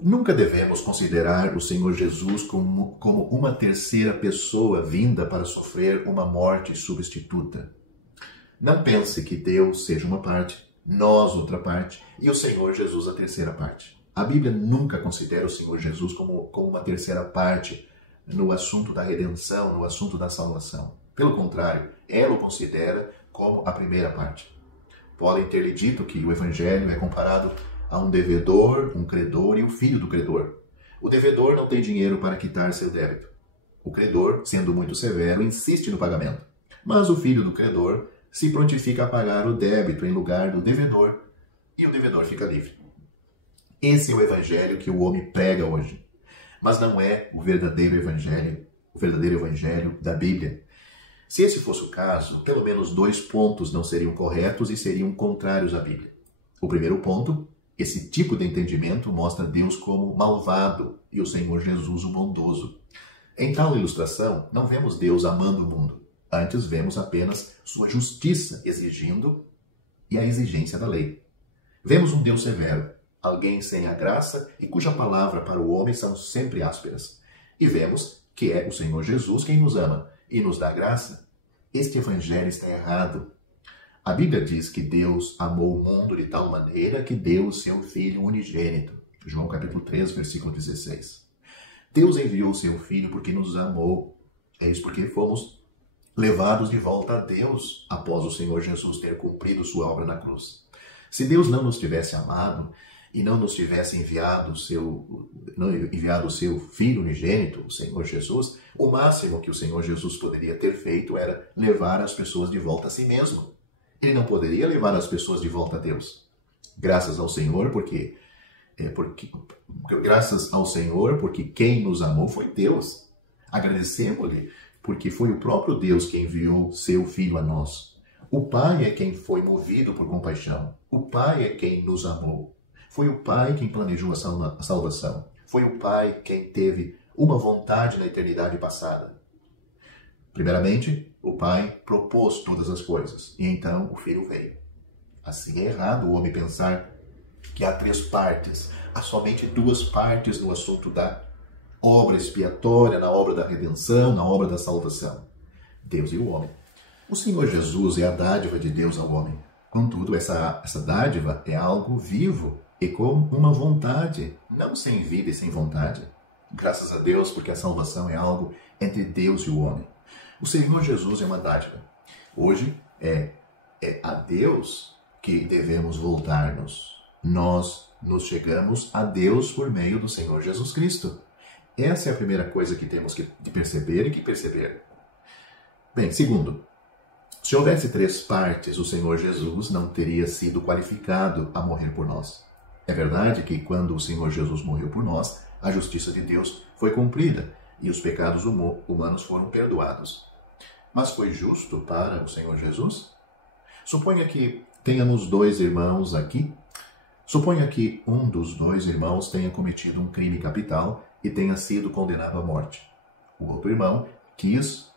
Nunca devemos considerar o Senhor Jesus como uma terceira pessoa vinda para sofrer uma morte substituta. Não pense que Deus seja uma parte, nós outra parte e o Senhor Jesus a terceira parte. A Bíblia nunca considera o Senhor Jesus como uma terceira parte no assunto da redenção, no assunto da salvação. Pelo contrário, ela o considera como a primeira parte. Podem ter lhe dito que o Evangelho é comparado a um devedor, um credor e o filho do credor. O devedor não tem dinheiro para quitar seu débito. O credor, sendo muito severo, insiste no pagamento. Mas o filho do credor se prontifica a pagar o débito em lugar do devedor e o devedor fica livre. Esse é o evangelho que o homem prega hoje. Mas não é o verdadeiro evangelho da Bíblia. Se esse fosse o caso, pelo menos 2 pontos não seriam corretos e seriam contrários à Bíblia. O primeiro ponto: esse tipo de entendimento mostra Deus como malvado e o Senhor Jesus o bondoso. Em tal ilustração, não vemos Deus amando o mundo. Antes vemos apenas sua justiça exigindo e a exigência da lei. Vemos um Deus severo, alguém sem a graça e cuja palavra para o homem são sempre ásperas. E vemos que é o Senhor Jesus quem nos ama e nos dá graça. Este evangelho está errado. A Bíblia diz que Deus amou o mundo de tal maneira que deu o seu Filho unigênito. João capítulo 3, versículo 16. Deus enviou o seu Filho porque nos amou. É isso porque fomos levados de volta a Deus após o Senhor Jesus ter cumprido sua obra na cruz. Se Deus não nos tivesse amado e não nos tivesse enviado o seu Filho unigênito, o Senhor Jesus, o máximo que o Senhor Jesus poderia ter feito era levar as pessoas de volta a si mesmo. Ele não poderia levar as pessoas de volta a Deus. Graças ao Senhor, porque quem nos amou foi Deus. Agradecemos-lhe, porque foi o próprio Deus que enviou seu Filho a nós. O Pai é quem foi movido por compaixão. O Pai é quem nos amou. Foi o Pai quem planejou a salvação. Foi o Pai quem teve uma vontade na eternidade passada. Primeiramente, o Pai propôs todas as coisas, e então o Filho veio. Assim é errado o homem pensar que há 3 partes, há somente 2 partes no assunto da obra expiatória, na obra da redenção, na obra da salvação. Deus e o homem. O Senhor Jesus é a dádiva de Deus ao homem. Contudo, essa dádiva é algo vivo e com uma vontade, não sem vida e sem vontade. Graças a Deus, porque a salvação é algo entre Deus e o homem. O Senhor Jesus é uma dádiva. Hoje é a Deus que devemos voltar-nos. Nós nos chegamos a Deus por meio do Senhor Jesus Cristo. Essa é a primeira coisa que temos que perceber e que perceber. Bem, segundo, se houvesse 3 partes, o Senhor Jesus não teria sido qualificado a morrer por nós. É verdade que quando o Senhor Jesus morreu por nós, a justiça de Deus foi cumprida e os pecados humanos foram perdoados. Mas foi justo para o Senhor Jesus? Suponha que tenhamos 2 irmãos aqui. Suponha que um dos 2 irmãos tenha cometido um crime capital e tenha sido condenado à morte. O outro irmão quis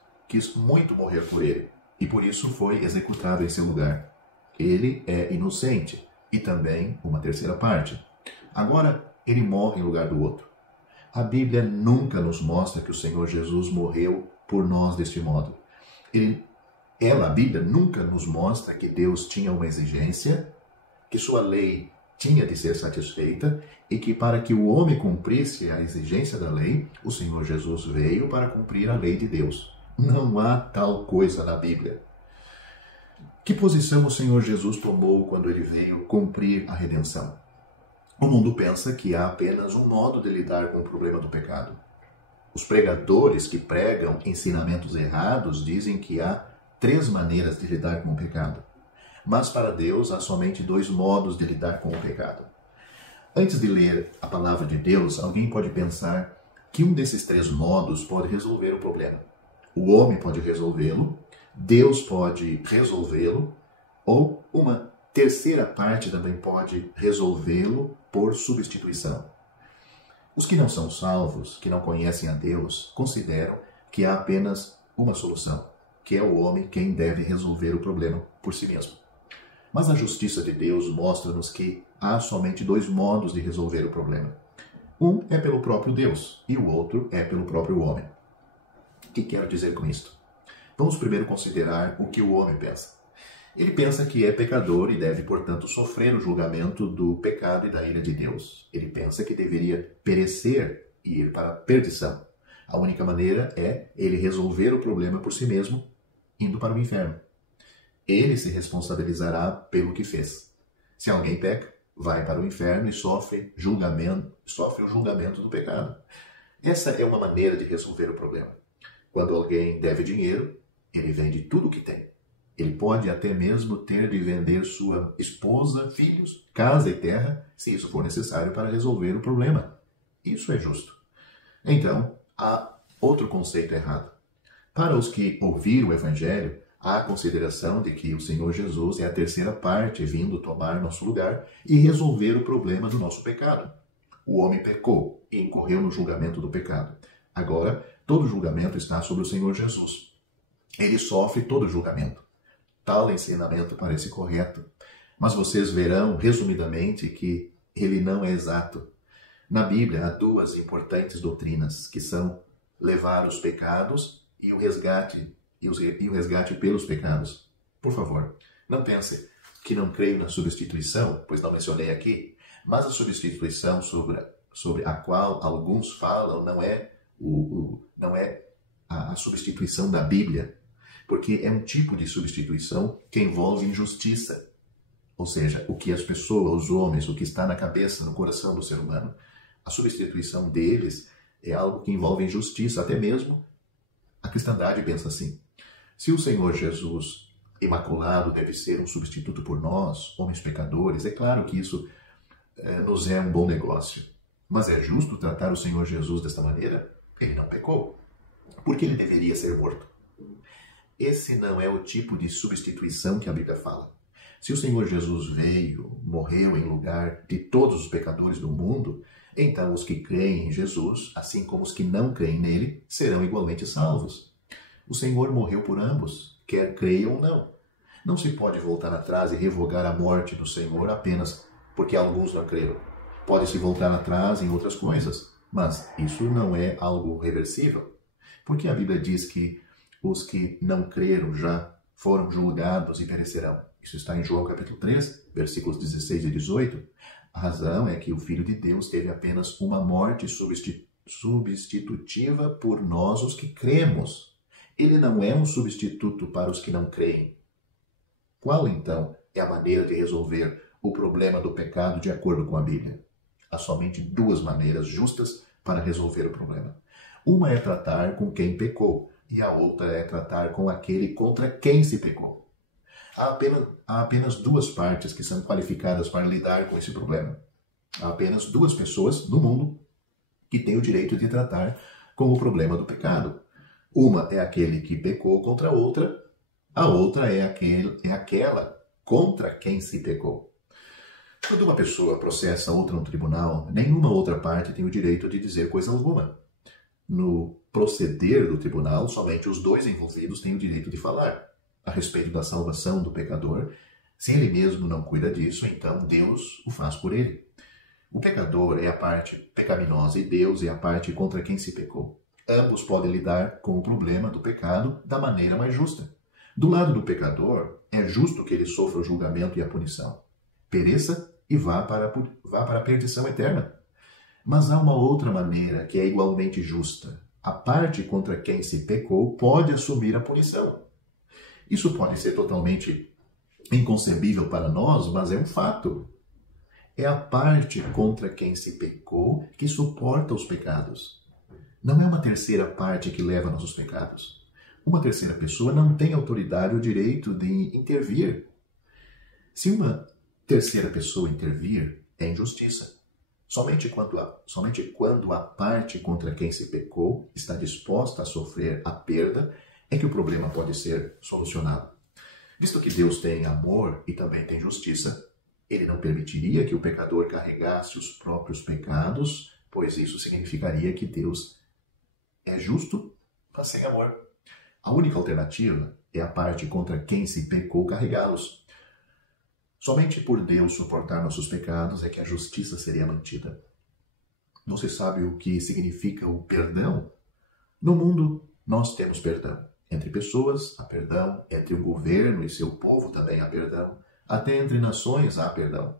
muito morrer por ele e por isso foi executado em seu lugar. Ele é inocente e também uma terceira parte. Agora ele morre em lugar do outro. A Bíblia nunca nos mostra que o Senhor Jesus morreu por nós deste modo. A Bíblia nunca nos mostra que Deus tinha uma exigência, que sua lei tinha de ser satisfeita e que para que o homem cumprisse a exigência da lei, o Senhor Jesus veio para cumprir a lei de Deus. Não há tal coisa na Bíblia. Que posição o Senhor Jesus tomou quando ele veio cumprir a redenção? O mundo pensa que há apenas um modo de lidar com o problema do pecado. Os pregadores que pregam ensinamentos errados dizem que há 3 maneiras de lidar com o pecado. Mas para Deus há somente 2 modos de lidar com o pecado. Antes de ler a palavra de Deus, alguém pode pensar que um desses 3 modos pode resolver o problema. O homem pode resolvê-lo, Deus pode resolvê-lo, ou uma terceira parte também pode resolvê-lo por substituição. Os que não são salvos, que não conhecem a Deus, consideram que há apenas uma solução, que é o homem quem deve resolver o problema por si mesmo. Mas a justiça de Deus mostra-nos que há somente dois modos de resolver o problema. Um é pelo próprio Deus e o outro é pelo próprio homem. O que quero dizer com isto? Vamos primeiro considerar o que o homem pensa. Ele pensa que é pecador e deve, portanto, sofrer o julgamento do pecado e da ira de Deus. Ele pensa que deveria perecer e ir para a perdição. A única maneira é ele resolver o problema por si mesmo, indo para o inferno. Ele se responsabilizará pelo que fez. Se alguém peca, vai para o inferno e sofre o julgamento do pecado. Essa é uma maneira de resolver o problema. Quando alguém deve dinheiro, ele vende tudo o que tem. Ele pode até mesmo ter de vender sua esposa, filhos, casa e terra, se isso for necessário para resolver o problema. Isso é justo. Então, há outro conceito errado. Para os que ouviram o Evangelho, há a consideração de que o Senhor Jesus é a terceira parte vindo tomar nosso lugar e resolver o problema do nosso pecado. O homem pecou e incorreu no julgamento do pecado. Agora, todo julgamento está sobre o Senhor Jesus. Ele sofre todo julgamento. Tal ensinamento parece correto, mas vocês verão, resumidamente, que ele não é exato. Na Bíblia há duas importantes doutrinas, que são levar os pecados e o resgate pelos pecados. Por favor, não pense que não creio na substituição, pois não mencionei aqui, mas a substituição sobre a qual alguns falam não é a substituição da Bíblia, porque é um tipo de substituição que envolve injustiça. Ou seja, o que as pessoas, os homens, o que está na cabeça, no coração do ser humano. A substituição deles é algo que envolve injustiça, até mesmo a cristandade pensa assim. Se o Senhor Jesus imaculado deve ser um substituto por nós, homens pecadores, é claro que isso nos é um bom negócio. Mas é justo tratar o Senhor Jesus desta maneira? Ele não pecou. Por que ele deveria ser morto? Esse não é o tipo de substituição que a Bíblia fala. Se o Senhor Jesus veio, morreu em lugar de todos os pecadores do mundo, então os que creem em Jesus, assim como os que não creem nele, serão igualmente salvos. O Senhor morreu por ambos, quer creiam ou não. Não se pode voltar atrás e revogar a morte do Senhor apenas porque alguns não creram. Pode-se voltar atrás em outras coisas, mas isso não é algo reversível. Porque a Bíblia diz que os que não creram já foram julgados e perecerão. Isso está em João capítulo 3, versículos 16 e 18. A razão é que o Filho de Deus teve apenas uma morte substitutiva por nós, os que cremos. Ele não é um substituto para os que não creem. Qual, então, é a maneira de resolver o problema do pecado de acordo com a Bíblia? Há somente duas maneiras justas para resolver o problema. Uma é tratar com quem pecou, e a outra é tratar com aquele contra quem se pecou. Há apenas duas partes que são qualificadas para lidar com esse problema. Há apenas duas pessoas no mundo que têm o direito de tratar com o problema do pecado. Uma é aquele que pecou contra a outra é aquela contra quem se pecou. Quando uma pessoa processa outra no tribunal, nenhuma outra parte tem o direito de dizer coisa alguma. No proceder do tribunal, somente os dois envolvidos têm o direito de falar a respeito da salvação do pecador. Se ele mesmo não cuida disso, então Deus o faz por ele. O pecador é a parte pecaminosa e Deus é a parte contra quem se pecou. Ambos podem lidar com o problema do pecado da maneira mais justa. Do lado do pecador, é justo que ele sofra o julgamento e a punição. Pereça e vá para a perdição eterna. Mas há uma outra maneira que é igualmente justa. A parte contra quem se pecou pode assumir a punição. Isso pode ser totalmente inconcebível para nós, mas é um fato. É a parte contra quem se pecou que suporta os pecados. Não é uma terceira parte que leva nossos pecados. Uma terceira pessoa não tem autoridade ou direito de intervir. Se uma terceira pessoa intervir, é injustiça. Somente quando a parte contra quem se pecou está disposta a sofrer a perda, é que o problema pode ser solucionado. Visto que Deus tem amor e também tem justiça, ele não permitiria que o pecador carregasse os próprios pecados, pois isso significaria que Deus é justo, mas sem amor. A única alternativa é a parte contra quem se pecou carregá-los. Somente por Deus suportar nossos pecados é que a justiça seria mantida. Você sabe o que significa o perdão? No mundo, nós temos perdão. Entre pessoas, há perdão. Entre o governo e seu povo também há perdão. Até entre nações há perdão.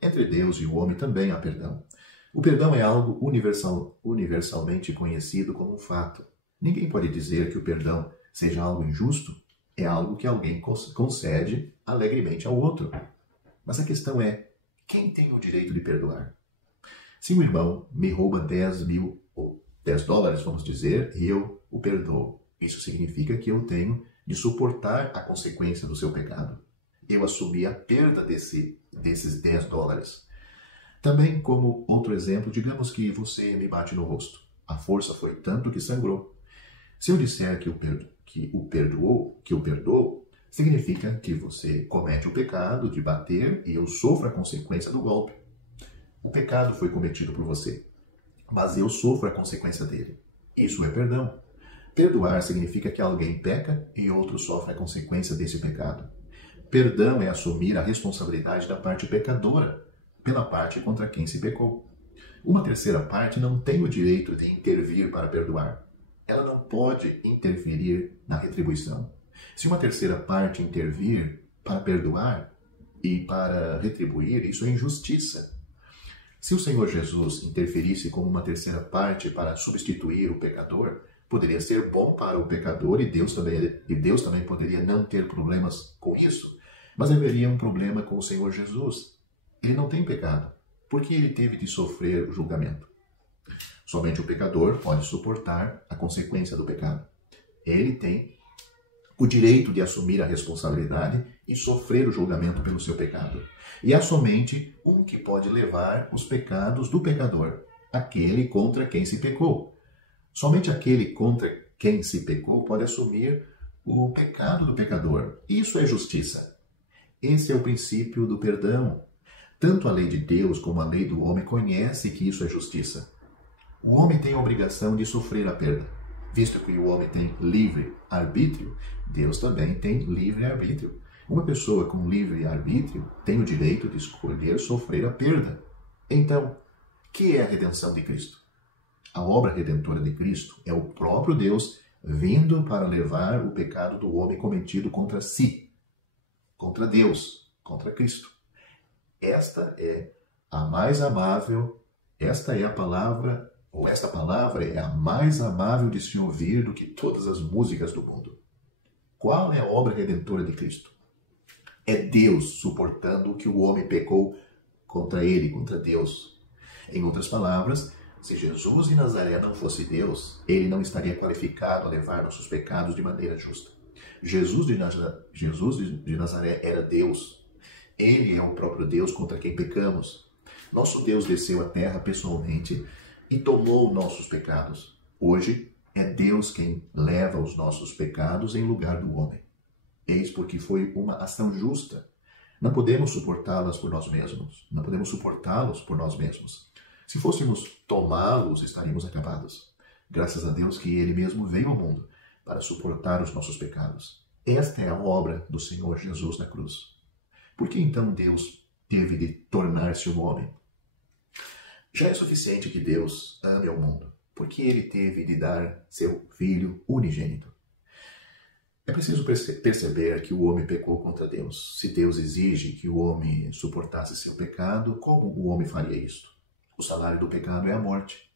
Entre Deus e o homem também há perdão. O perdão é algo universalmente conhecido como um fato. Ninguém pode dizer que o perdão seja algo injusto. É algo que alguém concede alegremente ao outro. Mas a questão é, quem tem o direito de perdoar? Se um irmão me rouba 10 mil ou 10 dólares, vamos dizer, e eu o perdoo, isso significa que eu tenho de suportar a consequência do seu pecado. Eu assumi a perda desses 10 dólares. Também, como outro exemplo, digamos que você me bate no rosto. A força foi tanto que sangrou. Se eu disser que o perdoo, significa que você comete o pecado de bater e eu sofro a consequência do golpe. O pecado foi cometido por você, mas eu sofro a consequência dele. Isso é perdão. Perdoar significa que alguém peca e outro sofre a consequência desse pecado. Perdão é assumir a responsabilidade da parte pecadora pela parte contra quem se pecou. Uma terceira parte não tem o direito de intervir para perdoar. Ela não pode interferir na retribuição. Se uma terceira parte intervir para perdoar e para retribuir, isso é injustiça. Se o Senhor Jesus interferisse como uma terceira parte para substituir o pecador, poderia ser bom para o pecador e Deus também poderia não ter problemas com isso. Mas haveria um problema com o Senhor Jesus. Ele não tem pecado, porque ele teve de sofrer o julgamento. Somente o pecador pode suportar a consequência do pecado. Ele tem o direito de assumir a responsabilidade e sofrer o julgamento pelo seu pecado. E há somente um que pode levar os pecados do pecador, aquele contra quem se pecou. Somente aquele contra quem se pecou pode assumir o pecado do pecador. Isso é justiça. Esse é o princípio do perdão. Tanto a lei de Deus como a lei do homem conhece que isso é justiça. O homem tem a obrigação de sofrer a perda. Visto que o homem tem livre arbítrio, Deus também tem livre arbítrio. Uma pessoa com livre arbítrio tem o direito de escolher sofrer a perda. Então, o que é a redenção de Cristo? A obra redentora de Cristo é o próprio Deus vindo para levar o pecado do homem cometido contra si, contra Deus, contra Cristo. Esta é a mais amável, esta é a palavra, ou esta palavra é a mais amável de se ouvir do que todas as músicas do mundo. Qual é a obra redentora de Cristo? É Deus suportando o que o homem pecou contra ele, contra Deus. Em outras palavras, se Jesus de Nazaré não fosse Deus, ele não estaria qualificado a levar nossos pecados de maneira justa. Jesus de Nazaré era Deus. Ele é o próprio Deus contra quem pecamos. Nosso Deus desceu à terra pessoalmente e tomou nossos pecados. Hoje é Deus quem leva os nossos pecados em lugar do homem. Eis porque foi uma ação justa. Não podemos suportá-las por nós mesmos. Não podemos suportá-los por nós mesmos. Se fôssemos tomá-los, estaríamos acabados. Graças a Deus que Ele mesmo veio ao mundo para suportar os nossos pecados. Esta é a obra do Senhor Jesus na cruz. Por que então Deus teve de tornar-se um homem? Já é suficiente que Deus ame ao mundo, porque Ele teve de dar seu Filho unigênito. É preciso perceber que o homem pecou contra Deus. Se Deus exige que o homem suportasse seu pecado, como o homem faria isto? O salário do pecado é a morte.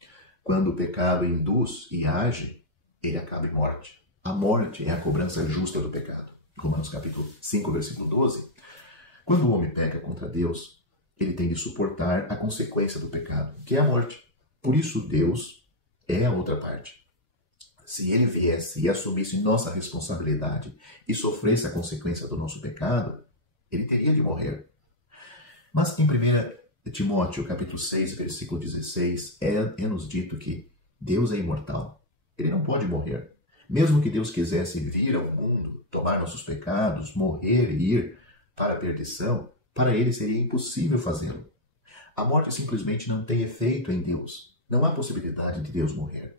Quando o pecado induz e age, ele acaba em morte. A morte é a cobrança justa do pecado. Romanos capítulo 5, versículo 12. Quando o homem peca contra Deus, ele tem de suportar a consequência do pecado, que é a morte. Por isso Deus é a outra parte. Se ele viesse e assumisse nossa responsabilidade e sofresse a consequência do nosso pecado, ele teria de morrer. Mas em 1 Timóteo, capítulo 6, versículo 16, é-nos dito que Deus é imortal. Ele não pode morrer. Mesmo que Deus quisesse vir ao mundo, tomar nossos pecados, morrer e ir para a perdição, para ele seria impossível fazê-lo. A morte simplesmente não tem efeito em Deus. Não há possibilidade de Deus morrer.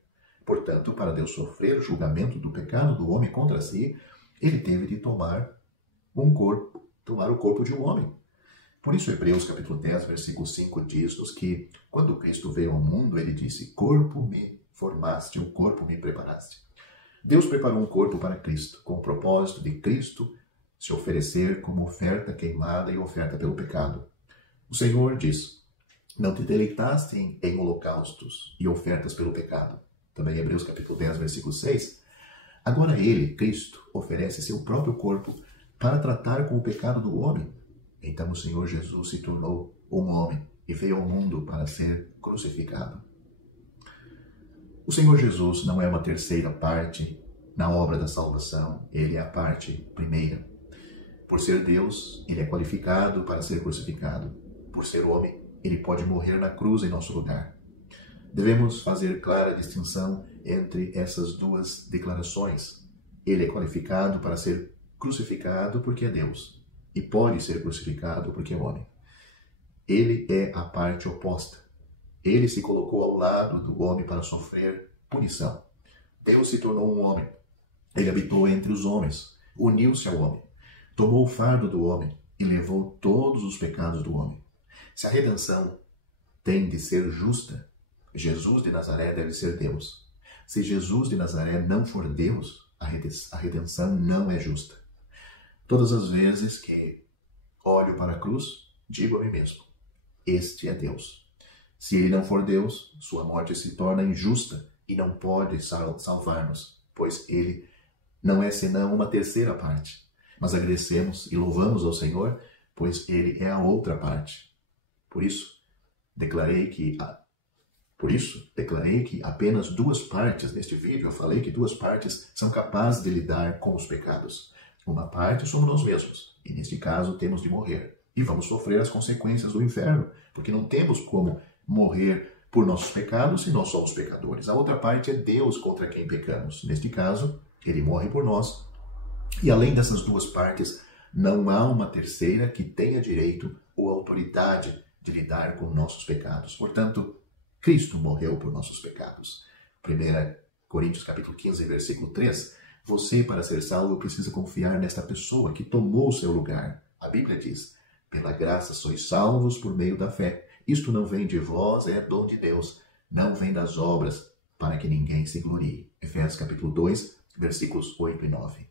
Portanto, para Deus sofrer o julgamento do pecado do homem contra si, ele teve de tomar o corpo de um homem. Por isso, Hebreus capítulo 10, versículo 5 diz-nos que quando Cristo veio ao mundo, ele disse: corpo me formaste, um corpo me preparaste. Deus preparou um corpo para Cristo, com o propósito de Cristo se oferecer como oferta queimada e oferta pelo pecado. O Senhor diz: não te deleitaste em holocaustos e ofertas pelo pecado. Também Hebreus capítulo 10, versículo 6. Agora ele, Cristo, oferece seu próprio corpo para tratar com o pecado do homem. Então o Senhor Jesus se tornou um homem e veio ao mundo para ser crucificado. O Senhor Jesus não é uma terceira parte na obra da salvação, ele é a parte primeira. Por ser Deus, ele é qualificado para ser crucificado. Por ser homem, ele pode morrer na cruz em nosso lugar. Devemos fazer clara distinção entre essas duas declarações. Ele é qualificado para ser crucificado porque é Deus, e pode ser crucificado porque é homem. Ele é a parte oposta. Ele se colocou ao lado do homem para sofrer punição. Deus se tornou um homem. Ele habitou entre os homens, uniu-se ao homem, tomou o fardo do homem e levou todos os pecados do homem. Se a redenção tem de ser justa, Jesus de Nazaré deve ser Deus. Se Jesus de Nazaré não for Deus, a redenção não é justa. Todas as vezes que olho para a cruz, digo a mim mesmo: este é Deus. Se ele não for Deus, sua morte se torna injusta e não pode salvar-nos, pois ele não é senão uma terceira parte. Mas agradecemos e louvamos ao Senhor, pois ele é a outra parte. Por isso, declarei que apenas duas partes neste vídeo, eu falei que duas partes são capazes de lidar com os pecados. Uma parte somos nós mesmos, e neste caso temos de morrer. E vamos sofrer as consequências do inferno, porque não temos como morrer por nossos pecados se nós somos pecadores. A outra parte é Deus contra quem pecamos. Neste caso, ele morre por nós. E além dessas duas partes, não há uma terceira que tenha direito ou autoridade de lidar com nossos pecados. Portanto, Cristo morreu por nossos pecados. 1 Coríntios capítulo 15, versículo 3. Você, para ser salvo, precisa confiar nesta pessoa que tomou o seu lugar. A Bíblia diz: pela graça sois salvos por meio da fé. Isto não vem de vós, é dom de Deus. Não vem das obras, para que ninguém se glorie. Efésios capítulo 2, versículos 8 e 9.